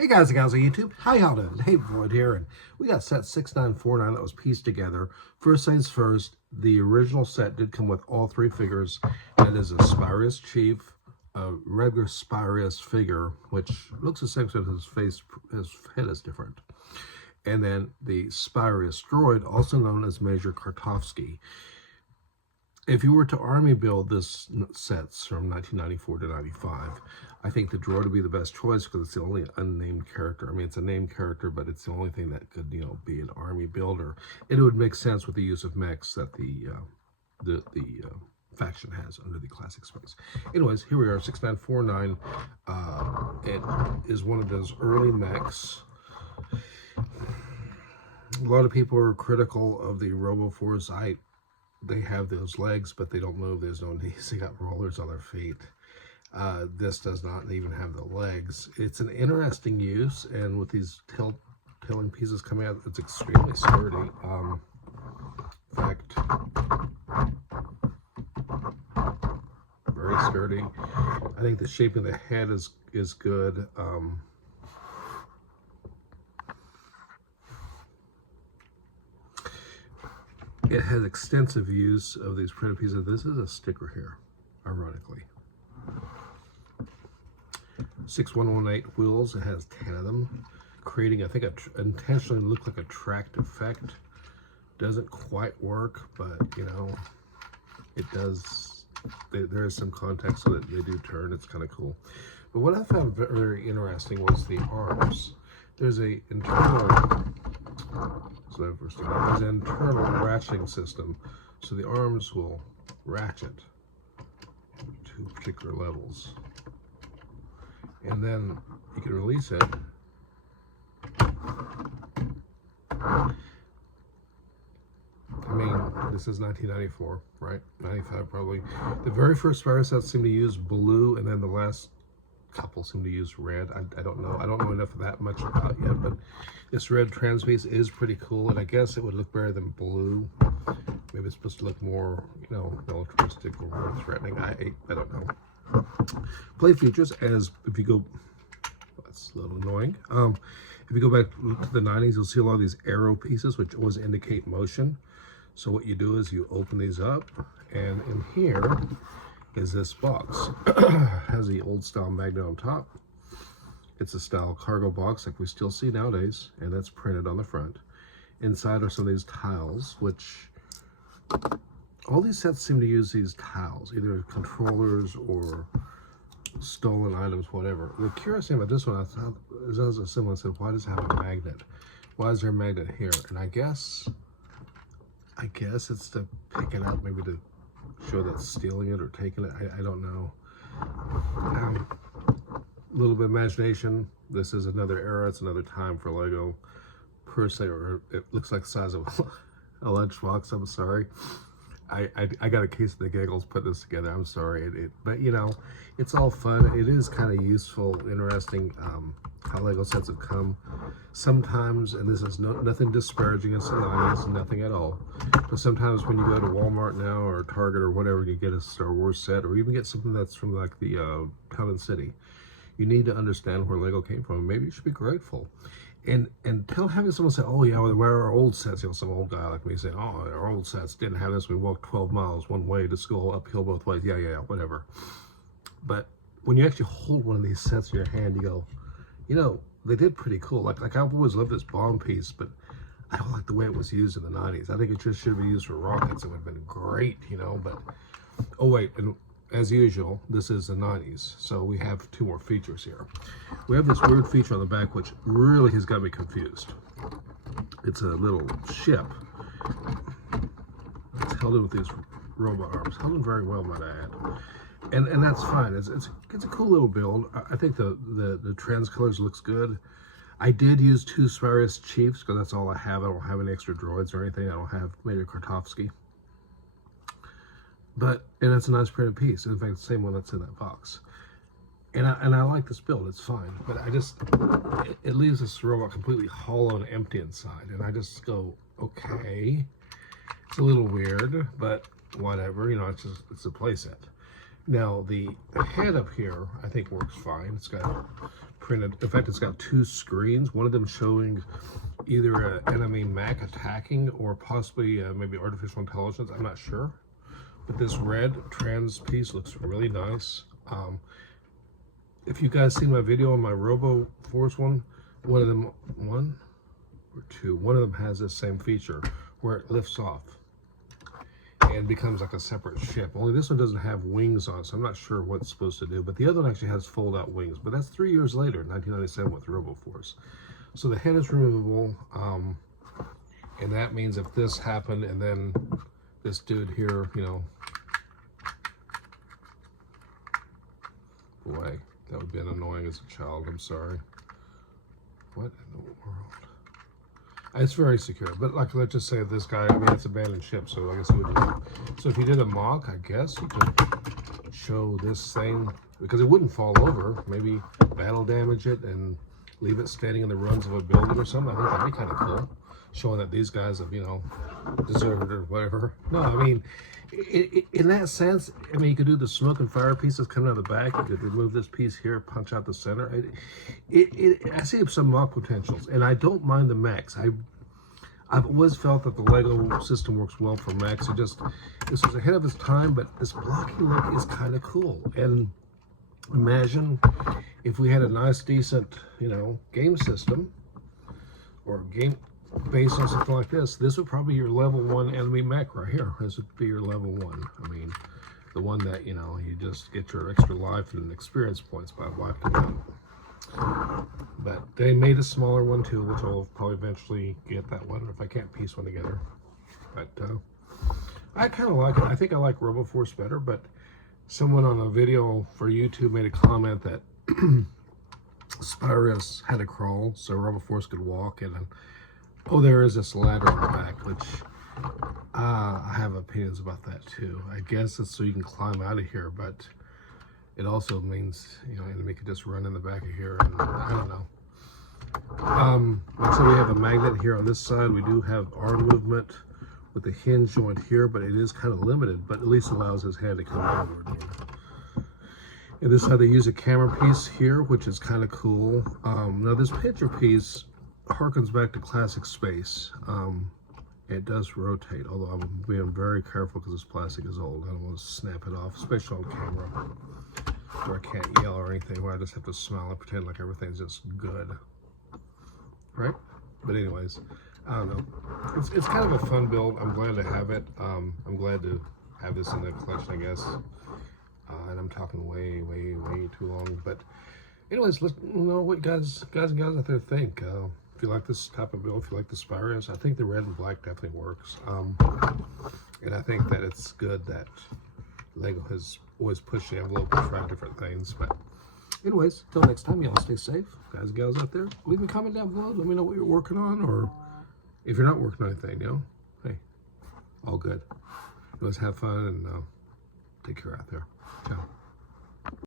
Hey guys and gals on YouTube, how y'all doing? Dave Floyd here, and we got set 6949 that was pieced together. First things first, the original set did come with all three figures. That is a Spyrius Chief, a regular Spyrius figure, which looks the same except his head is different. And then the Spyrius droid, also known as Major Kartovsky. If you were to army build this sets from 1994 to 95, I think the droid would be the best choice because it's the only unnamed character. I mean, it's a named character, but it's the only thing that could, be an army builder. It would make sense with the use of mechs that the faction has under the classic space. Anyways, here we are, 6949. It is one of those early mechs. A lot of people are critical of the Robo-Force. They have those legs, but they don't move. There's no knees. They got rollers on their feet. This does not even have the legs. It's an interesting use, and with these tailing pieces coming out, it's extremely sturdy. In fact, very sturdy. I think the shape of the head is good. It has extensive use of these printed pieces. This is a sticker here, ironically. 6118 wheels. It has 10 of them, creating, I think, intentionally look like a tracked effect. Doesn't quite work, but it does. There is some context so that they do turn. It's kind of cool. But what I found very interesting was the arms. There's a internal. There's an internal ratcheting system, so the arms will ratchet to particular levels, and then you can release it. I mean, this is 1994, right? 95 probably. The very first Spyrius sets seem to use blue, and then the last couple seem to use red. I don't know. I don't know enough of that much about yet, but this red trans piece is pretty cool, and I guess it would look better than blue. Maybe it's supposed to look more, militaristic or more threatening. I don't know. Play features, as if you go, that's a little annoying. If you go back to the 90s, you'll see a lot of these arrow pieces, which always indicate motion. So what you do is you open these up, and in here is this box. Has the old style magnet on top. It's a style cargo box like we still see nowadays, and that's printed on the front. Inside are some of these tiles, which all these sets seem to use these tiles, either controllers or stolen items, whatever. The curious thing about this one, I thought, is someone said, why does it have a magnet? Why is there a magnet here? And I guess it's to pick it up, maybe to show that stealing it or taking it. I don't know. A little bit of imagination. This is another era. It's another time for Lego, per se, or it looks like the size of a lunchbox. I'm sorry. I got a case of the giggles putting this together. I'm sorry. But it's all fun. It is kind of useful, interesting. How Lego sets have come sometimes, and this is nothing disparaging against the 90s, nothing at all. But sometimes when you go to Walmart now or Target or whatever, you get a Star Wars set, or even get something that's from like the Town and City. You need to understand where Lego came from. Maybe you should be grateful. And having someone say, oh yeah, well, where are our old sets? Some old guy like me saying, oh, our old sets didn't have this. We walked 12 miles one way to school, uphill both ways. Yeah, whatever. But when you actually hold one of these sets in your hand, you go, they did pretty cool. Like I've always loved this bomb piece, but I don't like the way it was used in the 90s. I think it just should be used for rockets. It would have been great, but, oh wait, and as usual, this is the 90s, so we have two more features here. We have this weird feature on the back, which really has got me confused. It's a little ship. It's held in with these robot arms. Held in very well, might I add. And that's fine. It's a cool little build. I think the trans colors looks good. I did use two Spyrius Chiefs, because that's all I have. I don't have any extra droids or anything. I don't have Major Kartovsky. And it's a nice printed piece. In fact, the same one that's in that box. And I like this build. It's fine. But it leaves this robot completely hollow and empty inside. And I just go, okay. It's a little weird, but whatever. It's a playset. Now, the head up here, I think, works fine. It's got printed. In fact, it's got two screens. One of them showing either an enemy mech attacking or possibly maybe artificial intelligence. I'm not sure. But this red trans piece looks really nice. If you guys seen my video on my Robo Force one of them, one of them has this same feature where it lifts off and becomes like a separate ship. Only this one doesn't have wings on, so I'm not sure what it's supposed to do. But the other one actually has fold-out wings. But that's 3 years later, 1997, with Robo Force. So the head is removable, and that means if this happened and then this dude here, you know, boy, that would have been annoying as a child. I'm sorry. What in the world? It's very secure, but like, let's just say this guy, I mean, it's abandoned ship, so I guess he would do. So if you did a mock, I guess you could show this thing, because it wouldn't fall over. Maybe battle damage it and leave it standing in the ruins of a building or something. I think that'd be kind of cool, showing that these guys have, you know, deserted or whatever. No, I mean, in that sense, I mean, you could do the smoke and fire pieces coming out of the back. You could remove this piece here, punch out the center. I see some mock potentials, and I don't mind the mechs. I've always felt that the Lego system works well for mechs. This was ahead of its time, but this blocking look is kind of cool. And imagine if we had a nice, decent, you know, game system or game based on something like this. This would probably be your level 1 enemy mech right here. This would be your level 1. I mean, the one that, you know, you just get your extra life and experience points by wiping out. But they made a smaller one too, which I'll probably eventually get that one if I can't piece one together. But I kind of like it. I think I like RoboForce better, but someone on a video for YouTube made a comment that Spyrius had to crawl so RoboForce could walk, and oh, there is this ladder in the back, which I have opinions about that too. I guess it's so you can climb out of here, but it also means, you know, enemy could just run in the back of here, and I don't know. So we have a magnet here on this side. We do have arm movement with the hinge joint here, but it is kind of limited, but at least allows his hand to come forward. And this side they use a camera piece here, which is kind of cool. Now this picture piece harkens back to classic space. It does rotate, although I'm being very careful because this plastic is old. I don't want to snap it off, especially on camera, where I can't yell or anything, where I just have to smile and pretend like everything's just good, right? But anyways, I don't know. It's kind of a fun build. I'm glad to have it. I'm glad to have this in the collection, I guess. And I'm talking way too long. But anyways, let me know what guys and gals out there think. If you like this type of build, if you like the Spyrius, I think the red and black definitely works. And I think that it's good that Lego has always pushed the envelope and tried different things. But anyways, till next time, y'all stay safe. Guys and gals out there, leave me a comment down below. Let me know what you're working on, or if you're not working on anything, you know, hey, all good. Anyways, have fun and take care out there. Ciao.